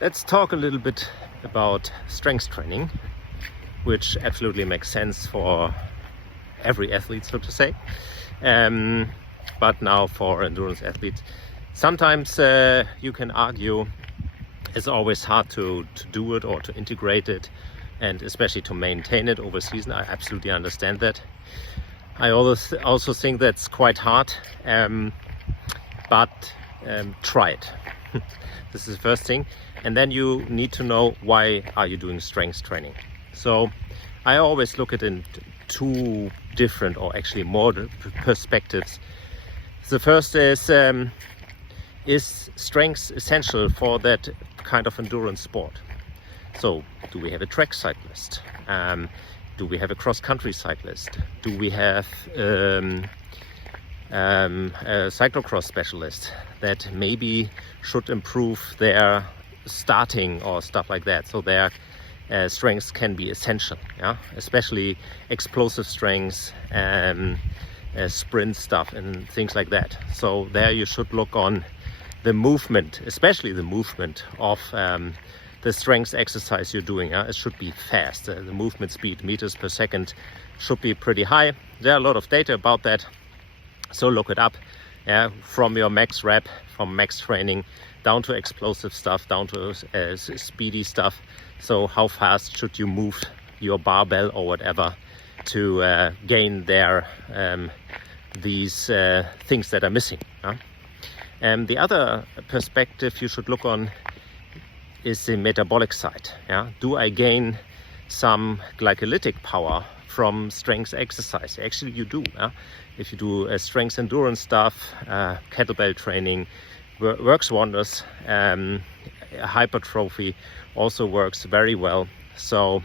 Let's talk a little bit about strength training, which absolutely makes sense for every athlete, so to say. But now for endurance athletes, sometimes you can argue it's always hard to do it or to integrate it, and especially to maintain it over season. I absolutely understand that. I also think that's quite hard, but try it. This is the first thing. And then you need to know, why are you doing strength training? So I always look at it in two different, or actually more perspectives. The first is strength essential for that kind of endurance sport? So do we have a track cyclist? Do we have a cross-country cyclist? Do we have a cyclocross specialist that maybe should improve their starting or stuff like that? So their strengths can be essential, yeah, especially explosive strengths and sprint stuff and things like that. So there you should look on the movement, especially the movement of the strength exercise you're doing. It should be fast. The movement speed, meters per second, should be pretty high. There are a lot of data about that, so look it up. From your max rep, from max training, down to explosive stuff, down to speedy stuff. So how fast should you move your barbell or whatever to gain these things that are missing. And the other perspective you should look on is the metabolic side. Do I gain some glycolytic power from strength exercise? Actually you do. If you do strength endurance stuff, kettlebell training works wonders. Hypertrophy also works very well. So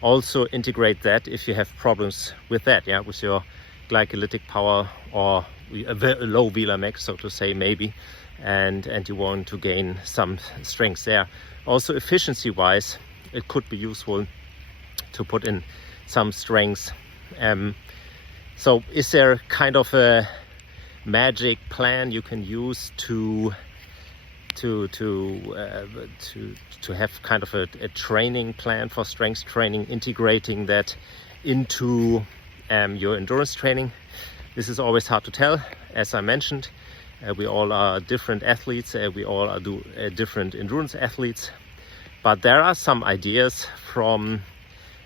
also integrate that if you have problems with that, with your glycolytic power, or a very low VLamax, so to say, maybe, and you want to gain some strength there. Also efficiency wise, it could be useful to put in some strengths. So is there kind of a magic plan you can use to have kind of a training plan for strength training, integrating that into your endurance training? This is always hard to tell. As I mentioned, we all are different athletes, we all are different endurance athletes, but there are some ideas from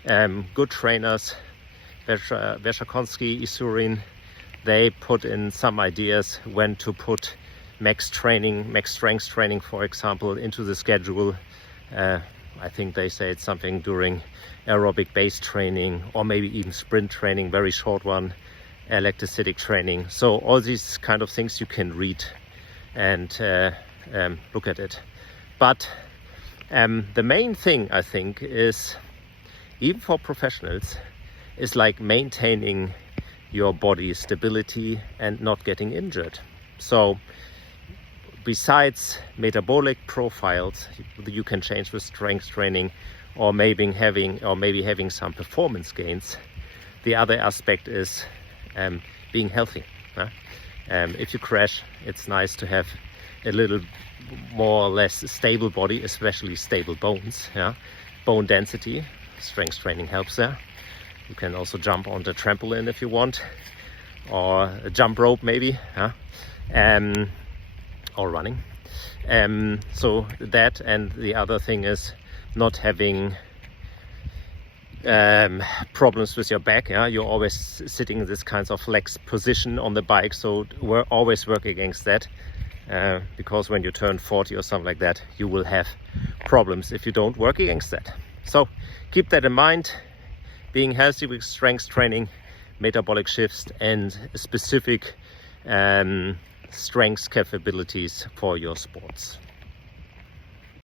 good trainers. Wierzchowski, Isurin, they put in some ideas when to put max strength training, for example, into the schedule. I think they say it's something during aerobic base training, or maybe even sprint training, very short one, lactocytic training. So all these kind of things you can read and look at it. But the main thing, I think, is, even for professionals, is like maintaining your body stability and not getting injured. So besides metabolic profiles you can change with strength training, or maybe having some performance gains, the other aspect is being healthy. If you crash, it's nice to have a little more or less stable body, especially stable bones. Bone density, strength training helps there. You can also jump on the trampoline if you want, or a jump rope maybe, or running. So that, and the other thing is not having problems with your back. You're always sitting in this kind of flex position on the bike, so always work against that, because when you turn 40 or something like that, you will have problems if you don't work against that. So keep that in mind. Being healthy with strength training, metabolic shifts, and specific strength capabilities for your sports.